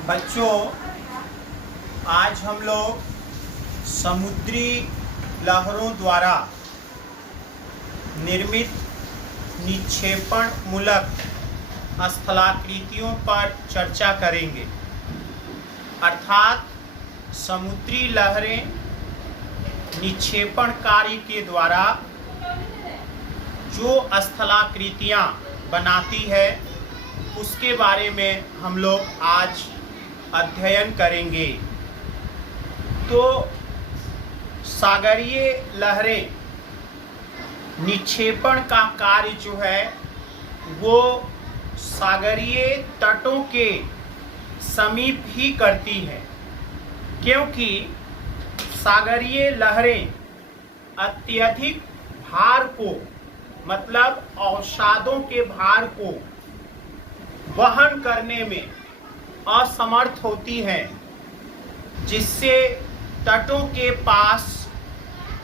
बच्चों, आज हम लोग समुद्री लहरों द्वारा निर्मित निक्षेपण मूलक स्थलाकृतियों पर चर्चा करेंगे। अर्थात समुद्री लहरें निक्षेपण कार्य के द्वारा जो स्थलाकृतियाँ बनाती है उसके बारे में हम लोग आज अध्ययन करेंगे। तो सागरीय लहरें निक्षेपण का कार्य जो है वो सागरीय तटों के समीप ही करती है, क्योंकि सागरीय लहरें अत्यधिक भार को मतलब अवसादों के भार को वहन करने में असमर्थ होती हैं, जिससे तटों के पास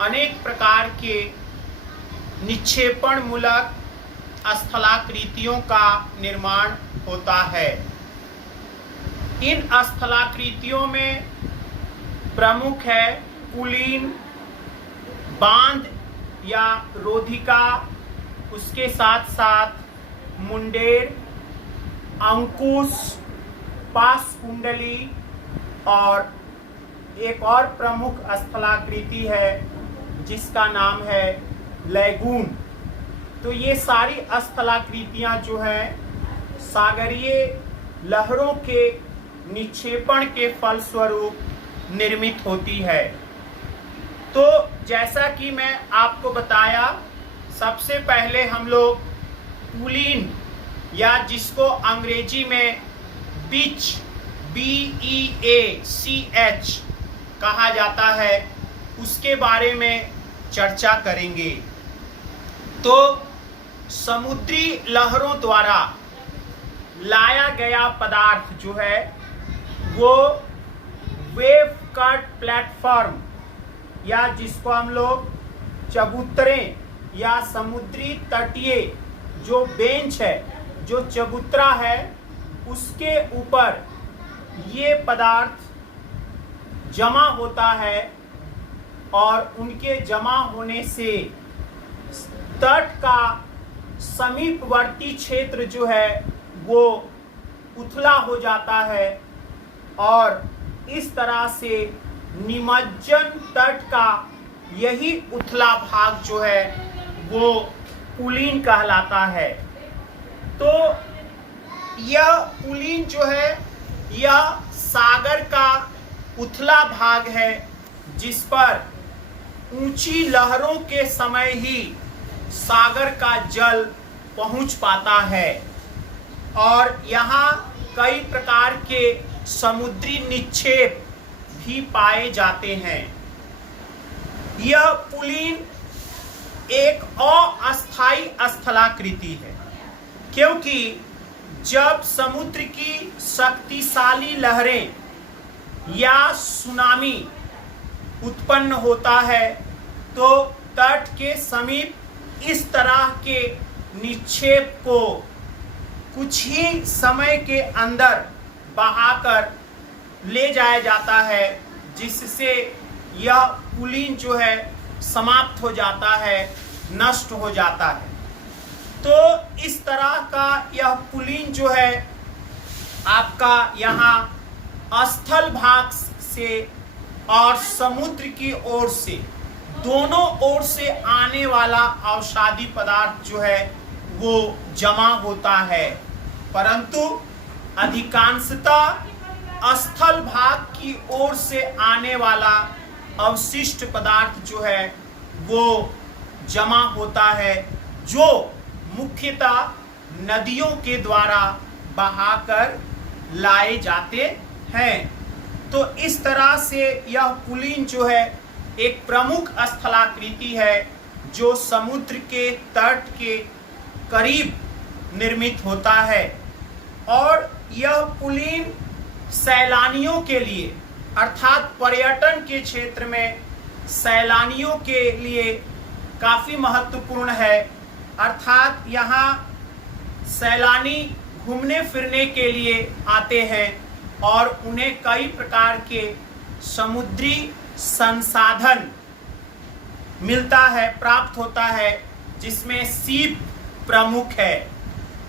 अनेक प्रकार के निक्षेपण मूलक स्थलाकृतियों का निर्माण होता है। इन स्थलाकृतियों में प्रमुख है कुलीन, बांध या रोधिका, उसके साथ साथ मुंडेर, अंकुश, पासकुंडली और एक और प्रमुख स्थलाकृति है जिसका नाम है लैगून। तो ये सारी स्थलाकृतियां जो हैं सागरीय लहरों के निक्षेपण के फलस्वरूप निर्मित होती है। तो जैसा कि मैं आपको बताया, सबसे पहले हम लोग कुलीन या जिसको अंग्रेजी में बीच BEACH कहा जाता है उसके बारे में चर्चा करेंगे। तो समुद्री लहरों द्वारा लाया गया पदार्थ जो है वो वेव कट प्लेटफॉर्म या जिसको हम लोग चबूतरें या समुद्री तटीय जो बेंच है, जो चबूतरा है, उसके ऊपर ये पदार्थ जमा होता है और उनके जमा होने से तट का समीपवर्ती क्षेत्र जो है वो उथला हो जाता है और इस तरह से निमज्जन तट का यही उथला भाग जो है वो कुलीन कहलाता है। तो यह कुलीन जो है यह सागर का उथला भाग है जिस पर ऊंची लहरों के समय ही सागर का जल पहुंच पाता है और यहाँ कई प्रकार के समुद्री निक्षेप भी पाए जाते हैं। यह कुलीन एक अस्थायी स्थलाकृति है, क्योंकि जब समुद्र की शक्तिशाली लहरें या सुनामी उत्पन्न होता है तो तट के समीप इस तरह के निक्षेप को कुछ ही समय के अंदर बहाकर ले जाया जाता है, जिससे यह कुलीन जो है समाप्त हो जाता है, नष्ट हो जाता है। तो इस तरह का यह कुलीन जो है आपका यहाँ स्थल भाग से और समुद्र की ओर से दोनों ओर से आने वाला अवसादी पदार्थ जो है वो जमा होता है, परंतु अधिकांशतः स्थल भाग की ओर से आने वाला अवशिष्ट पदार्थ जो है वो जमा होता है, जो मुख्यतः नदियों के द्वारा बहाकर लाए जाते हैं। तो इस तरह से यह कुलीन जो है एक प्रमुख स्थलाकृति है जो समुद्र के तट के करीब निर्मित होता है और यह कुलीन सैलानियों के लिए अर्थात पर्यटन के क्षेत्र में सैलानियों के लिए काफ़ी महत्वपूर्ण है। अर्थात यहाँ सैलानी घूमने फिरने के लिए आते हैं और उन्हें कई प्रकार के समुद्री संसाधन मिलता है, प्राप्त होता है, जिसमें सीप प्रमुख है।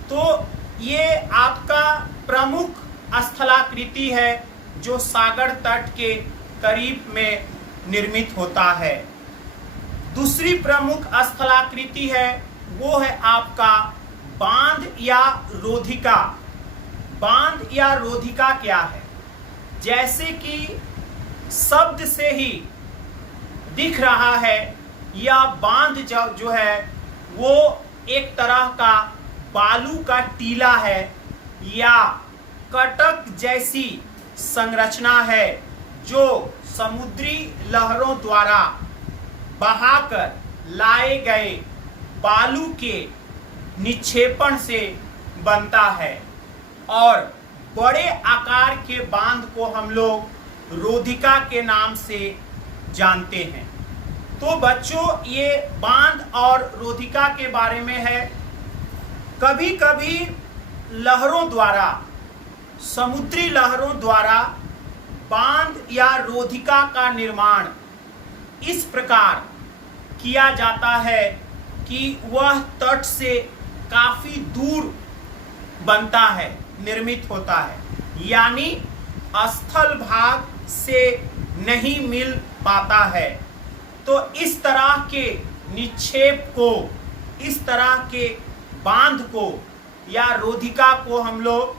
तो ये आपका प्रमुख स्थलाकृति है जो सागर तट के करीब में निर्मित होता है। दूसरी प्रमुख स्थलाकृति है वो है आपका बांध या रोधिका। बांध या रोधिका क्या है? जैसे कि शब्द से ही दिख रहा है, यह बांध जो है वो एक तरह का बालू का टीला है या कटक जैसी संरचना है जो समुद्री लहरों द्वारा बहाकर लाए गए बालू के निक्षेपण से बनता है। और बड़े आकार के बांध को हम लोग रोधिका के नाम से जानते हैं। तो बच्चों, ये बांध और रोधिका के बारे में है। कभी कभी लहरों द्वारा, समुद्री लहरों द्वारा बांध या रोधिका का निर्माण इस प्रकार किया जाता है कि वह तट से काफी दूर बनता है, निर्मित होता है, यानी स्थल भाग से नहीं मिल पाता है। तो इस तरह के निक्षेप को, इस तरह के बांध को या रोधिका को हम लोग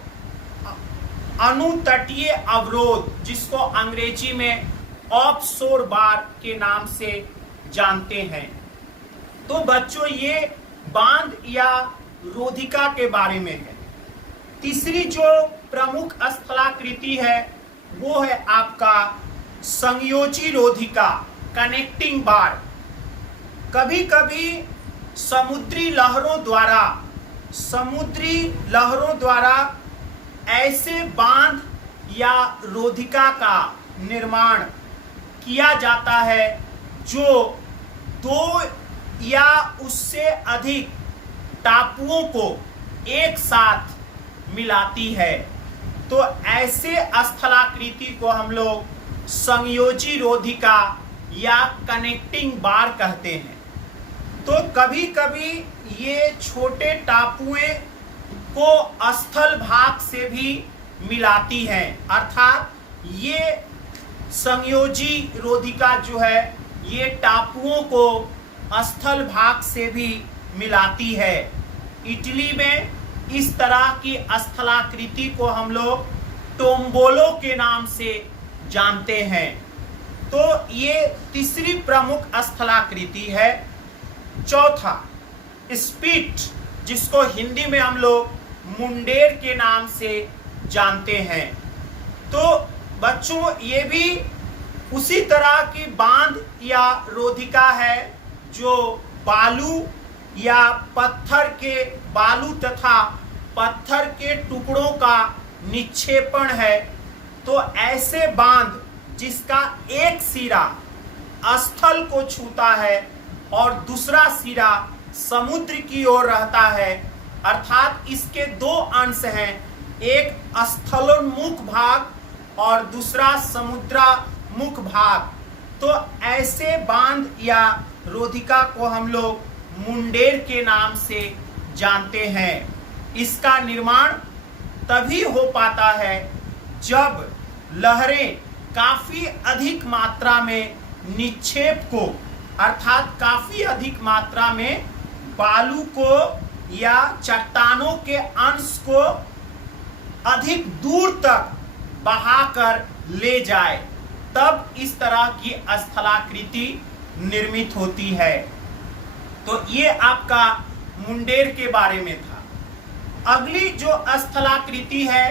अनुतटीय अवरोध, जिसको अंग्रेजी में ऑफशोर बार के नाम से जानते हैं। तो बच्चों, ये बांध या रोधिका के बारे में है। तीसरी जो प्रमुख स्थलाकृति है वो है आपका संयोजी रोधिका, कनेक्टिंग बार। कभी कभी समुद्री लहरों द्वारा ऐसे बांध या रोधिका का निर्माण किया जाता है जो दो या उससे अधिक टापुओं को एक साथ मिलाती है। तो ऐसे स्थलाकृति को हम लोग संयोजी रोधिका या कनेक्टिंग बार कहते हैं। तो कभी कभी ये छोटे टापुएं को स्थल भाग से भी मिलाती हैं, अर्थात ये संयोजी रोधिका जो है ये टापुओं को स्थल भाग से भी मिलाती है। इटली में इस तरह की स्थलाकृति को हम लोग टोम्बोलो के नाम से जानते हैं। तो ये तीसरी प्रमुख स्थलाकृति है। चौथा, स्पीट, जिसको हिंदी में हम लोग मुंडेर के नाम से जानते हैं। तो बच्चों, ये भी उसी तरह की बांध या रोधिका है जो बालू या बालू तथा पत्थर के टुकड़ों का निक्षेपण है। तो ऐसे बांध जिसका एक सिरा स्थल को छूता है और दूसरा सिरा समुद्र की ओर रहता है, अर्थात इसके दो अंश हैं, एक स्थलोन्मुख भाग और दूसरा समुद्रामुख भाग। तो ऐसे बांध या रोधिका को हम लोग मुंडेर के नाम से जानते हैं। इसका निर्माण तभी हो पाता है जब लहरें काफी अधिक मात्रा में निक्षेप को, अर्थात काफी अधिक मात्रा में बालू को या चट्टानों के अंश को अधिक दूर तक बहाकर ले जाए, तब इस तरह की स्थलाकृति निर्मित होती है। तो ये आपका मुंडेर के बारे में था। अगली जो स्थलाकृति है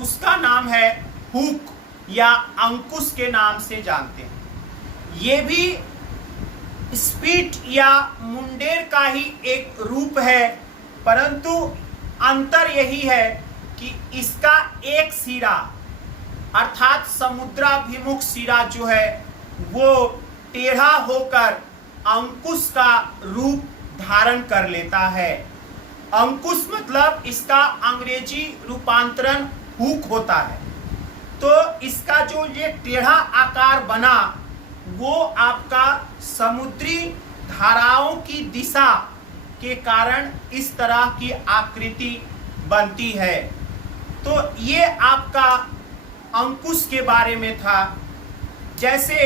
उसका नाम है हुक या अंकुश के नाम से जानते हैं। ये भी स्पीट या मुंडेर का ही एक रूप है, परंतु अंतर यही है कि इसका एक सिरा, अर्थात समुद्राभिमुख सिरा जो है वो टेढ़ा होकर अंकुश का रूप धारण कर लेता है। अंकुश मतलब इसका अंग्रेजी रूपांतरण हुक होता है। तो इसका जो ये टेढ़ा आकार बना वो आपका समुद्री धाराओं की दिशा के कारण इस तरह की आकृति बनती है। तो ये आपका अंकुश के बारे में था। जैसे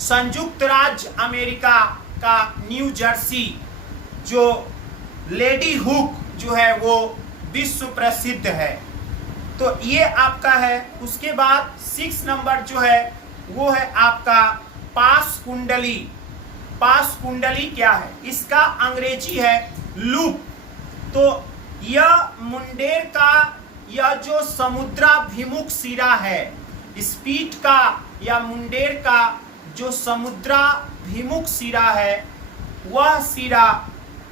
संयुक्त राज्य अमेरिका का न्यू जर्सी जो लेडी हुक जो है वो विश्व प्रसिद्ध है। तो ये आपका है। उसके बाद 6 नंबर जो है वो है आपका पाश कुंडली। पाश कुंडली क्या है? इसका अंग्रेजी है लूप। तो यह मुंडेर का यह जो समुद्राभिमुख सिरा है, स्पीट का या मुंडेर का जो समुद्राभिमुख सिरा है, वह सिरा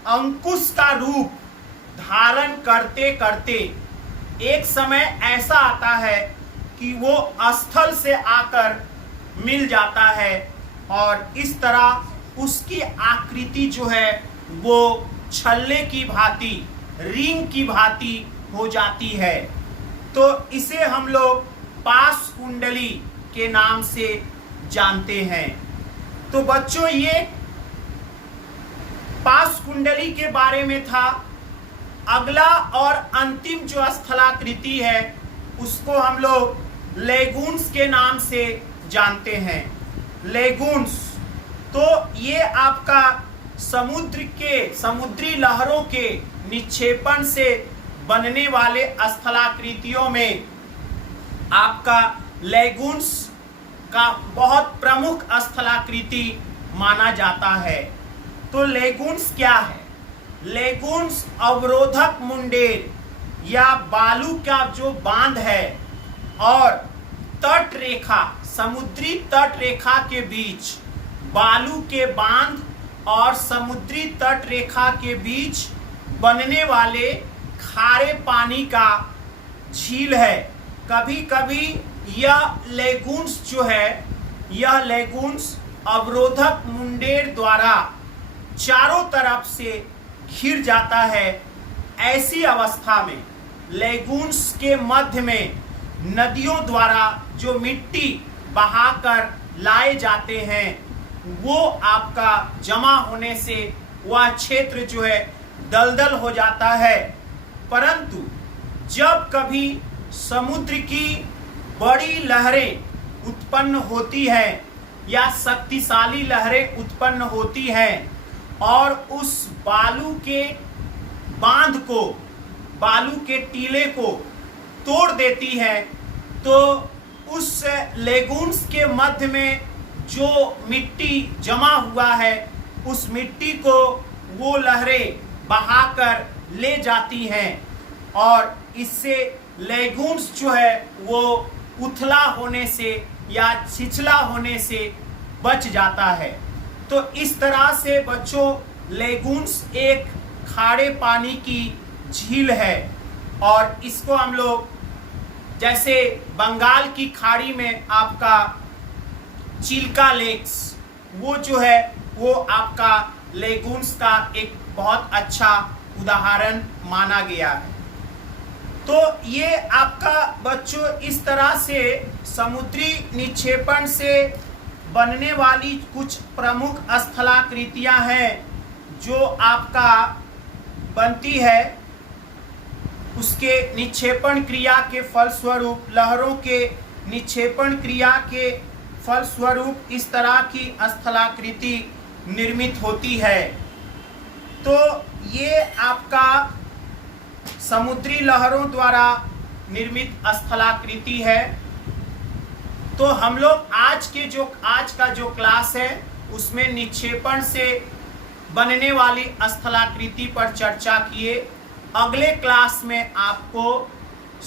अंकुश का रूप धारण करते करते एक समय ऐसा आता है कि वो स्थल से आकर मिल जाता है और इस तरह उसकी आकृति जो है वो छल्ले की भांति, रिंग की भांति हो जाती है। तो इसे हम लोग पाश कुंडली के नाम से जानते हैं। तो बच्चों ये पाश कुंडली के बारे में था। अगला और अंतिम जो स्थलाकृति है उसको हम लोग लेगून्स के नाम से जानते हैं। लेगून्स तो ये आपका समुद्र के समुद्री लहरों के निक्षेपण से बनने वाले स्थलाकृतियों में आपका लेगून्स का बहुत प्रमुख स्थलाकृति माना जाता है। तो लेगून्स क्या है? लेगून्स अवरोधक मुंडेर या बालू का जो बांध है और तट रेखा, समुद्री तट रेखा के बीच बालू के बांध और समुद्री तट रेखा के बीच बनने वाले खारे पानी का झील है। कभी कभी यह लेगून्स जो है, यह लेगून्स अवरोधक मुंडेर द्वारा चारों तरफ से घिर जाता है। ऐसी अवस्था में लेगून्स के मध्य में नदियों द्वारा जो मिट्टी बहाकर लाए जाते हैं वो आपका जमा होने से वह क्षेत्र जो है दलदल हो जाता है। परंतु जब कभी समुद्र की बड़ी लहरें उत्पन्न होती है या शक्तिशाली लहरें उत्पन्न होती हैं और उस बालू के बांध को, बालू के टीले को तोड़ देती है, तो उस लेगून्स के मध्य में जो मिट्टी जमा हुआ है उस मिट्टी को वो लहरें बहाकर ले जाती हैं और इससे लेगून्स जो है वो उथला होने से या छिछला होने से बच जाता है। तो इस तरह से बच्चों लेगून्स एक खारे पानी की झील है और इसको हम लोग जैसे बंगाल की खाड़ी में आपका चिल्का लेक्स, वो जो है वो आपका लेगून्स का एक बहुत अच्छा उदाहरण माना गया है। तो ये आपका बच्चों इस तरह से समुद्री निक्षेपण से बनने वाली कुछ प्रमुख स्थलाकृतियां हैं जो आपका बनती है। उसके निक्षेपण क्रिया के फलस्वरूप, लहरों के निक्षेपण क्रिया के फलस्वरूप इस तरह की स्थलाकृति निर्मित होती है। तो ये आपका समुद्री लहरों द्वारा निर्मित स्थलाकृति है। तो हम लोग आज का जो क्लास है उसमें निक्षेपण से बनने वाली स्थलाकृति पर चर्चा किए। अगले क्लास में आपको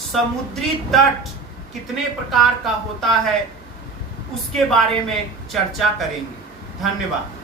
समुद्री तट कितने प्रकार का होता है उसके बारे में चर्चा करेंगे। धन्यवाद।